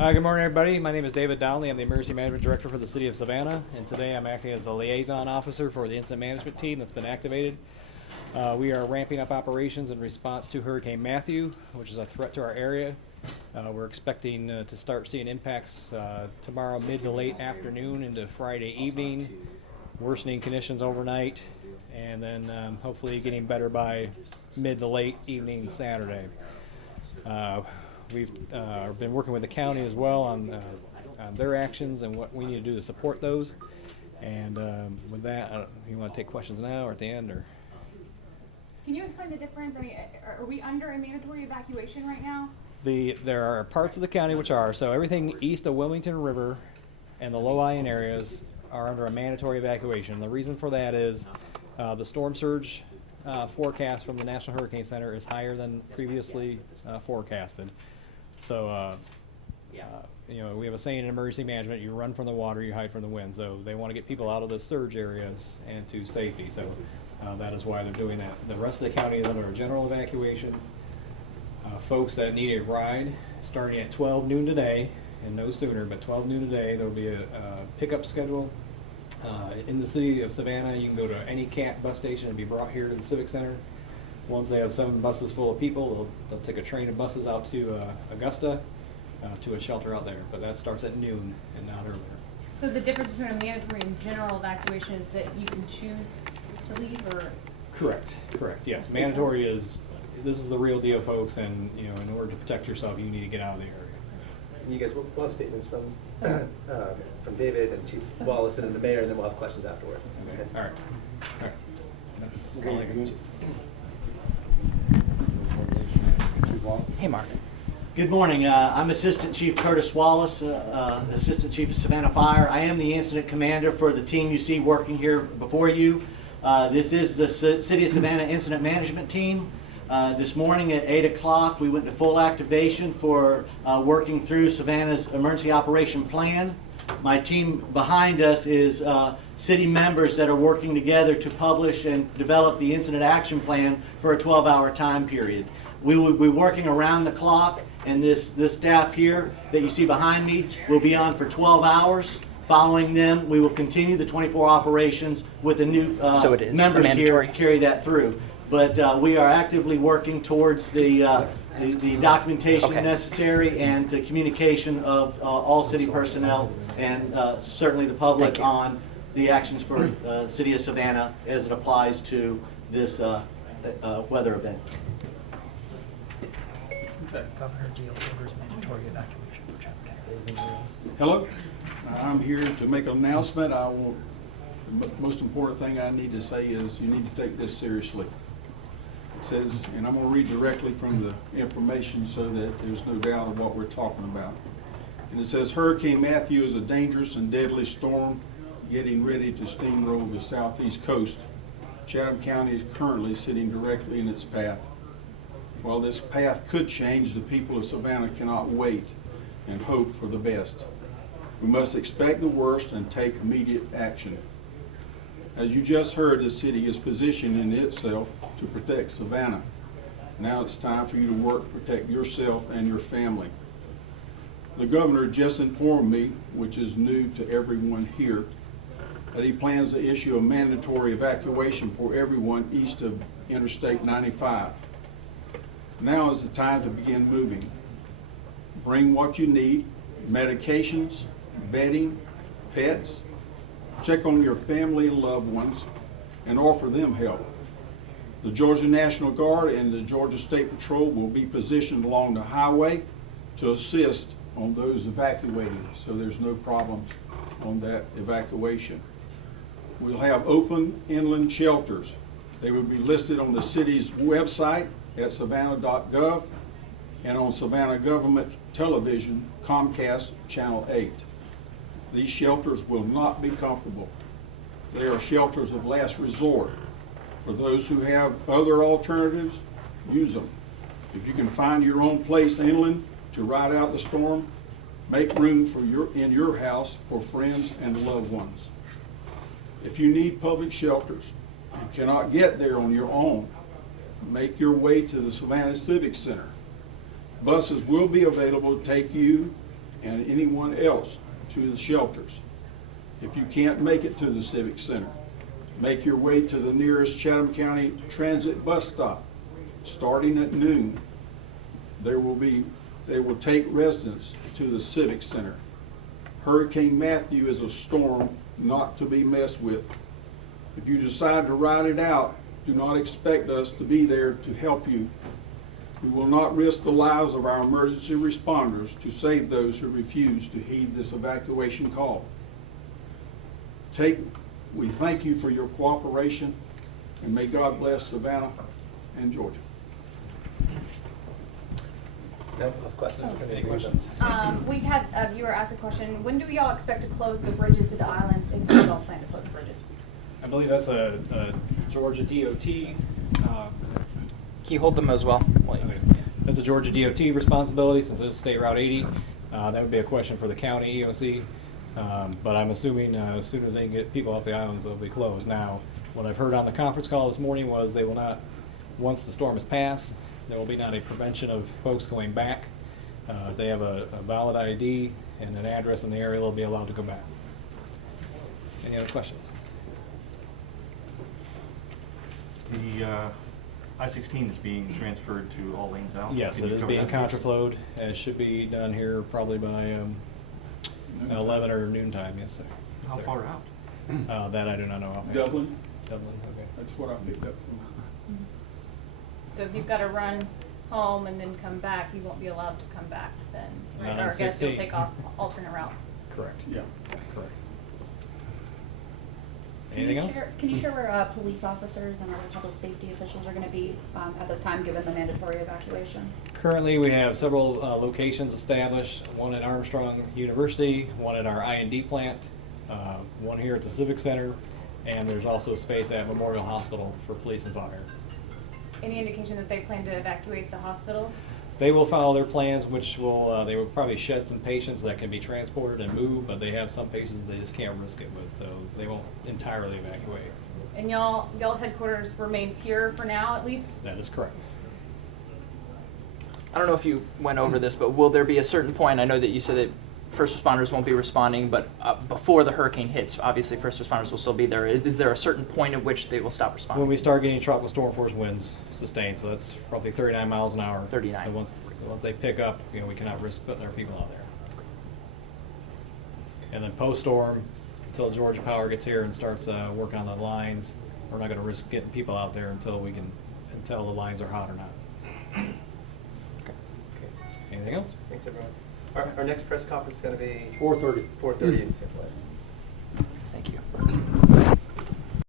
Hi, good morning, everybody. My name is David Donnelly. I'm the Emergency Management Director for the City of Savannah, and today I'm acting as the liaison officer for the incident management team that's been activated. We are ramping up operations in response to Hurricane Matthew, which is a threat to our area. We're expecting to start seeing impacts tomorrow mid to late afternoon into Friday evening, worsening conditions overnight, and then hopefully getting better by mid to late evening Saturday. We've been working with the county as well on their actions and what we need to do to support those. And with that, you want to take questions now or at the end, or? Can you explain the difference? I mean, are we under a mandatory evacuation right now? There are parts of the county which are, so everything east of Wilmington River and the low-lying areas are under a mandatory evacuation. The reason for that is the storm surge forecast from the National Hurricane Center is higher than previously forecasted. So, you know, we have a saying in emergency management: you run from the water, you hide from the wind. So they want to get people out of the surge areas and to safety. So that is why they're doing that. The rest of the county is under a general evacuation. Folks that need a ride, starting at 12 noon today, and no sooner, but 12 noon today, there will be a pickup schedule. In the city of Savannah, you can go to any CAT bus station and be brought here to the Civic Center. Once they have 7 buses full of people, they'll take a train of buses out to Augusta, to a shelter out there. But that starts at noon and not earlier. So the difference between a mandatory and general evacuation is that you can choose to leave, or? Correct. Yes, mandatory is, this is the real deal, folks, and you know, in order to protect yourself, you need to get out of the area. You guys will have statements from David and Chief Wallace and the mayor, and then we'll have questions afterward. Okay. All right. That's all I got. Hey, Mark. Good morning. I'm Assistant Chief Curtis Wallace, Assistant Chief of Savannah Fire. I am the incident commander for the team you see working here before you. This is the City of Savannah Incident Management Team. This morning at 8 o'clock, we went to full activation for working through Savannah's Emergency Operation Plan. My team behind us is city members that are working together to publish and develop the Incident Action Plan for a 12-hour time period. We will be working around the clock, and this staff here that you see behind me will be on for 12 hours. Following them, we will continue the 24 operations with the new members here to carry that through. But we are actively working towards the documentation necessary and the communication of all city personnel and certainly the public on the actions for the City of Savannah as it applies to this weather event. Governor Deal orders mandatory evacuation for Chapter County. Hello, I'm here to make an announcement. The most important thing I need to say is you need to take this seriously. It says, and I'm going to read directly from the information so that there's no doubt of what we're talking about. And it says, Hurricane Matthew is a dangerous and deadly storm getting ready to steamroll the southeast coast. Chatham County is currently sitting directly in its path. While this path could change, the people of Savannah cannot wait and hope for the best. We must expect the worst and take immediate action. As you just heard, the city is positioning itself to protect Savannah. Now it's time for you to work to protect yourself and your family. The governor just informed me, which is new to everyone here, that he plans to issue a mandatory evacuation for everyone east of Interstate 95. Now is the time to begin moving. Bring what you need: medications, bedding, pets. Check on your family and loved ones and offer them help. The Georgia National Guard and the Georgia State Patrol will be positioned along the highway to assist on those evacuating, so there's no problems on that evacuation. We'll have open inland shelters. They will be listed on the city's website at savannah.gov and on Savannah Government Television, Comcast Channel 8. These shelters will not be comfortable. They are shelters of last resort. For those who have other alternatives, use them. If you can find your own place inland to ride out the storm, make room for in your house for friends and loved ones. If you need public shelters and cannot get there on your own, make your way to the Savannah Civic Center. Buses will be available to take you and anyone else to the shelters. If you can't make it to the Civic Center, make your way to the nearest Chatham County Transit bus stop. Starting at noon, they will take residents to the Civic Center. Hurricane Matthew is a storm not to be messed with. If you decide to ride it out, do not expect us to be there to help you. We will not risk the lives of our emergency responders to save those who refuse to heed this evacuation call. We thank you for your cooperation, and may God bless Savannah and Georgia. No, have questions? Any questions? We've had a viewer ask a question. When do y'all expect to close the bridges to the islands, if you all plan to close the bridges? I believe that's a Georgia DOT. Can you hold them as well? That's a Georgia DOT responsibility since it's State Route 80. That would be a question for the county EOC. But I'm assuming as soon as they can get people off the islands, they'll be closed. Now, what I've heard on the conference call this morning was they will not, once the storm is passed, there will be not a prevention of folks going back. If they have a valid ID and an address in the area, they'll be allowed to go back. Any other questions? The I-16 is being transferred to all lanes out? Yes, Can it you is cover being that? contraflowed, and it should be done here probably by 11 or noontime, yes, sir. Yes, How sir. far out? That I do not know. offhand. Dublin, Dublin, okay. that's what I picked up from. So if you've got to run home and then come back, you won't be allowed to come back then, right? Not Or on I guess you'll 16. take off alternate routes. Correct. Yeah. Correct. Can Anything you else? share- Can you share where police officers and other public safety officials are going to be at this time, given the mandatory evacuation? Currently, we have several locations established, one at Armstrong University, one at our I&D plant, one here at the Civic Center, and there's also space at Memorial Hospital for police and fire. Any indication that they plan to evacuate the hospitals? They will follow their plans, which will, they will probably shed some patients that can be transported and moved, but they have some patients they just can't risk it with, so they won't entirely evacuate. And y'all's headquarters remains here for now, at least? That is correct. I don't know if you went over this, but will there be a certain point, I know that you said that first responders won't be responding, but before the hurricane hits, obviously first responders will still be there. Is there a certain point at which they will stop responding? When we start getting tropical storm force winds sustained, so that's roughly 39 miles an hour. 39. So once they pick up, we cannot risk putting our people out there. And then post-storm, until Georgia Power gets here and starts working on the lines, we're not going to risk getting people out there until the lines are hot or not. Okay. Anything else? Thanks, everyone. Our next press conference is going to be 4:30. 4:30 in St. Louis.